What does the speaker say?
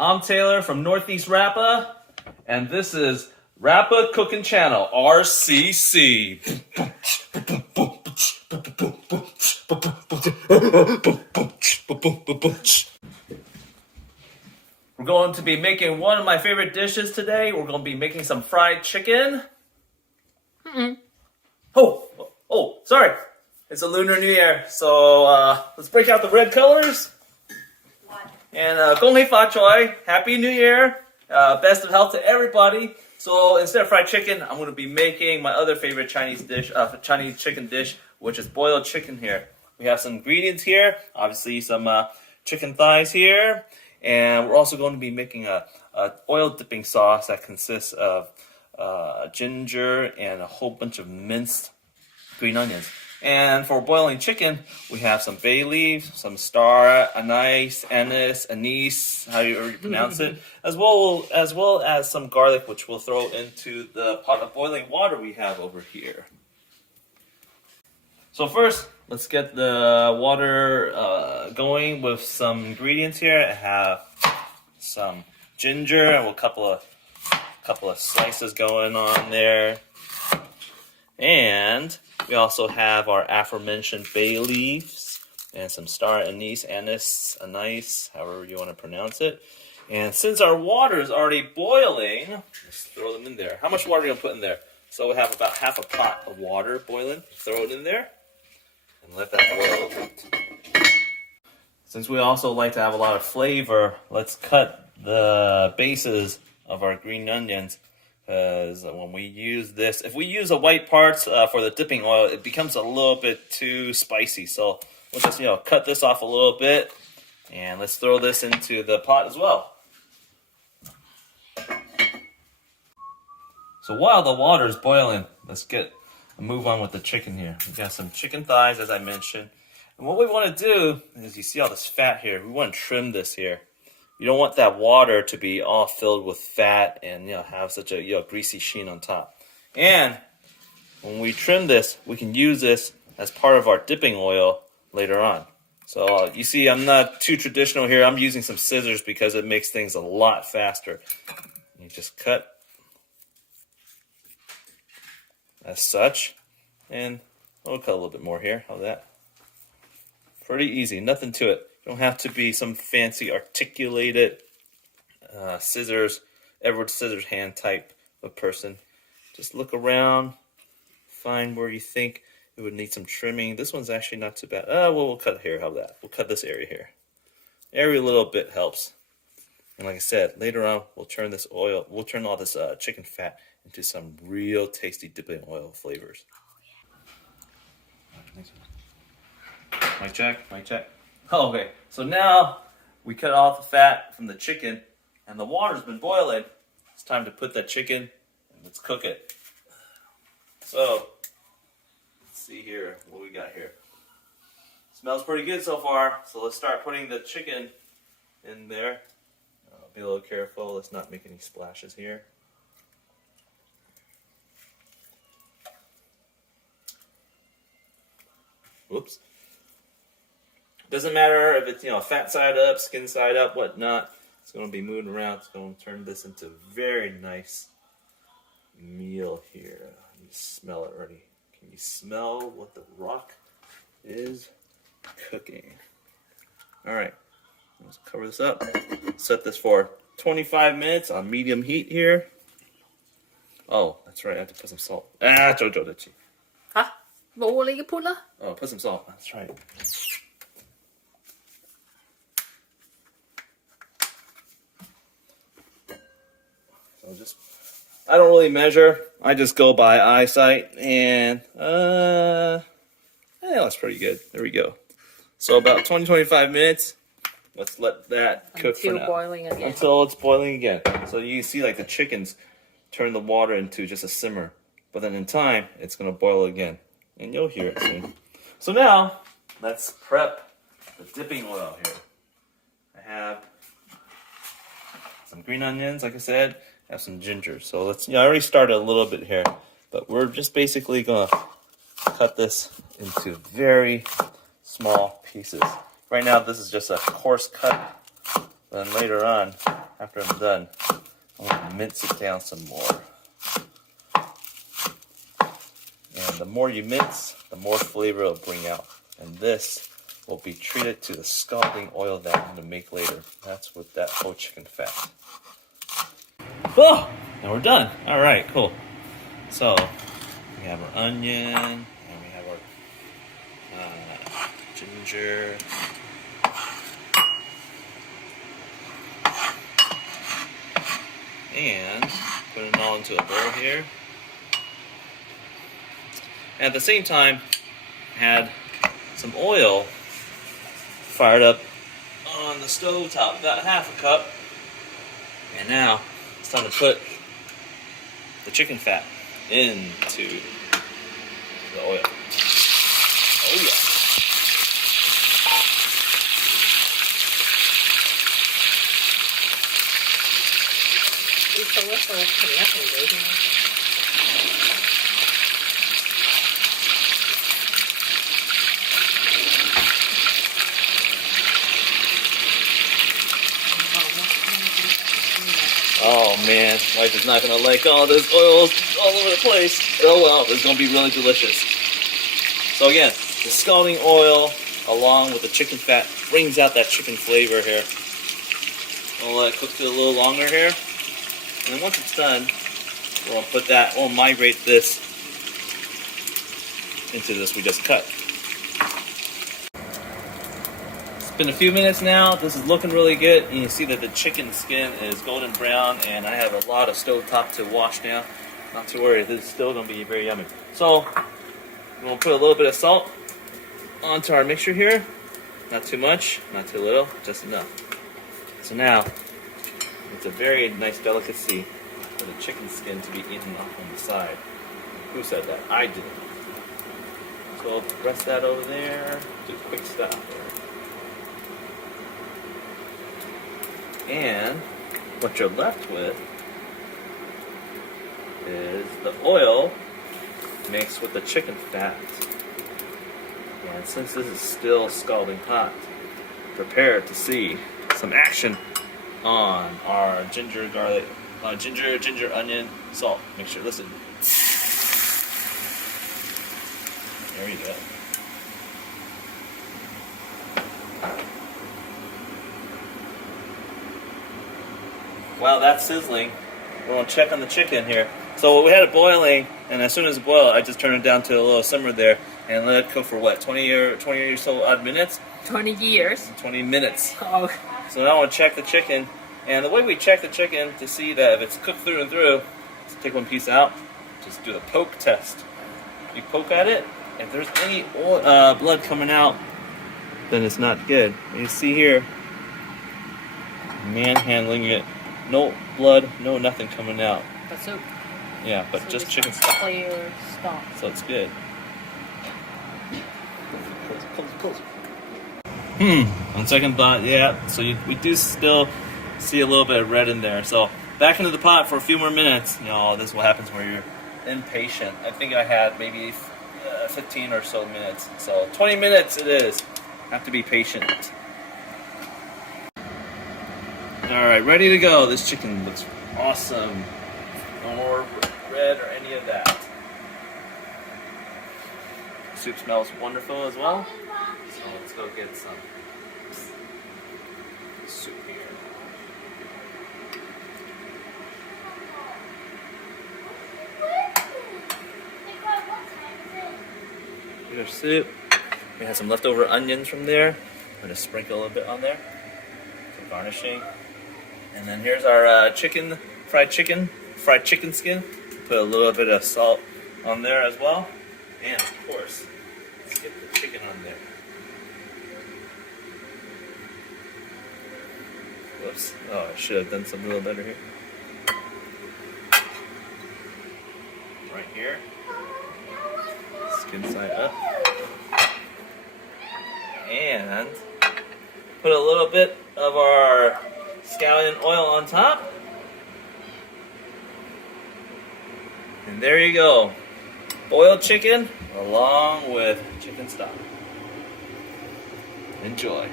I'm Taylor from Northeast RAPA, and this is RAPA Cooking Channel, RCC. We're going to be making one of my favorite dishes today. We're going to be making some fried chicken. Oh, sorry. It's a Lunar New Year, so let's break out the red colors. And Gong Hei Fa Choi, Happy New Year. Best of health to everybody. So instead of fried chicken, I'm going to be making my other favorite Chinese dish, Chinese chicken dish, which is boiled chicken here. We have some ingredients here. Obviously, some chicken thighs here. And we're also going to be making a oil dipping sauce that consists of ginger and a whole bunch of minced green onions. And for boiling chicken, we have some bay leaf, some star anise, anise, how you pronounce it, as well as some garlic, which we'll throw into the pot of boiling water we have over here. So first, let's get the water going with some ingredients here. I have some ginger and a couple of slices going on there, and we also have our aforementioned bay leaves and some star anise, however you want to pronounce it. And since our water is already boiling, let's throw them in there. How much water are you going to put in there? So we have about half a pot of water boiling. Throw it in there and let that boil. Since we also like to have a lot of flavor, let's cut the bases of our green onions. Because when we use this, if we use the white parts for the dipping oil, it becomes a little bit too spicy. So we'll just, cut this off a little bit. And let's throw this into the pot as well. So while the water is boiling, let's move on with the chicken here. We got some chicken thighs, as I mentioned. And what we want to do is, you see all this fat here, we want to trim this here. You don't want that water to be all filled with fat and have such a greasy sheen on top. And when we trim this, we can use this as part of our dipping oil later on. So you see, I'm not too traditional here. I'm using some scissors because it makes things a lot faster. You just cut as such, and we'll cut a little bit more here. How's that? Pretty easy, nothing to it. Don't have to be some fancy articulated scissors, Edward Scissorhand type of person. Just look around, find where you think it would need some trimming. This one's actually not too bad. We'll cut here. How about that? We'll cut this area here. Every little bit helps. And like I said, later on we'll turn all this chicken fat into some real tasty dipping oil flavors. Mic check. Oh, okay, so now we cut off the fat from the chicken and the water's been boiling. It's time to put that chicken and let's cook it. So, let's see here what we got here. Smells pretty good so far, so let's start putting the chicken in there. Be a little careful, let's not make any splashes here. Whoops. Doesn't matter if it's fat side up, skin side up, whatnot. It's going to be moving around. It's going to turn this into a very nice meal here. You smell it already. Can you smell what the rock is cooking? All right, let's cover this up. Set this for 25 minutes on medium heat here. Oh, that's right. I have to put some salt. Hả? Bộ lấy cái phút đó. Oh, put some salt. That's right. I don't really measure. I just go by eyesight, and that's pretty good. There we go. So about 20-25 minutes. Let's let that cook for now. Until it's boiling again. So you see, like, the chickens turn the water into just a simmer, but then in time it's gonna boil again, and you'll hear it soon. So now let's prep the dipping oil here. I have some green onions, like I said. I have some ginger. So let's, I already started a little bit here, but we're just basically gonna cut this into very small pieces. Right now, this is just a coarse cut. Then later on, after I'm done, I'm going to mince it down some more. And the more you mince, the more flavor it'll bring out. And this will be treated to the scalding oil that I'm going to make later. That's with that whole chicken fat. Oh, and we're done. All right, cool. So we have our onion, and we have our ginger. And put it all into a bowl here. And at the same time, had some oil fired up on the stove top, about half a cup. And now it's time to put the chicken fat into the oil. Oh yeah. Đi không có sâu thành lát thành vậy thôi. Oh man, wife is not gonna like all those oils all over the place. Oh well, it's gonna be really delicious. So again, the scalding oil along with the chicken fat brings out that chicken flavor here. We'll let it cook a little longer here. And then once it's done, we'll migrate this into this we just cut. It's been a few minutes now. This is looking really good. And you see that the chicken skin is golden brown, and I have a lot of stovetop to wash now. Not to worry, this is still going to be very yummy. So, we'll put a little bit of salt onto our mixture here. Not too much, not too little, just enough. So now, it's a very nice delicacy for the chicken skin to be eaten off on the side. Who said that? I did. So I'll press that over there. Do a quick stop there. And what you're left with is the oil mixed with the chicken fat. And since this is still scalding hot, prepare to see some action on our ginger, onion, salt. Make sure, listen. There you go. While that's sizzling, we're going to check on the chicken here. So we had it boiling, and as soon as it boiled, I just turned it down to a little simmer there and let it cook for what, 20 or so odd minutes? 20 years. 20 minutes. Oh. So now I want to check the chicken, and the way we check the chicken to see that if it's cooked through and through, let's take one piece out, just do the poke test. You poke at it, if there's any blood coming out, then it's not good. You see here, manhandling it, no blood, no nothing coming out. But soup. Yeah, but so just chicken stock. Clear stock. So it's good. Close. On second thought, yeah. So we do still see a little bit of red in there. So back into the pot for a few more minutes. You know, this is what happens when you're impatient. I think I had maybe 15 or so minutes. So 20 minutes it is. Have to be patient. All right, ready to go. This chicken looks awesome. No more red or any of that. Soup smells wonderful as well. So let's go get some soup here. Here's our soup. We have some leftover onions from there. I'm going to sprinkle a little bit on there for garnishing. And then here's our fried chicken skin. Put a little bit of salt on there as well. And of course, let's get the chicken on there. Whoops. Oh, I should have done something a little better here. Right here. Skin side up. And put a little bit of our scallion oil on top. And there you go. Boiled chicken along with chicken stock. Enjoy.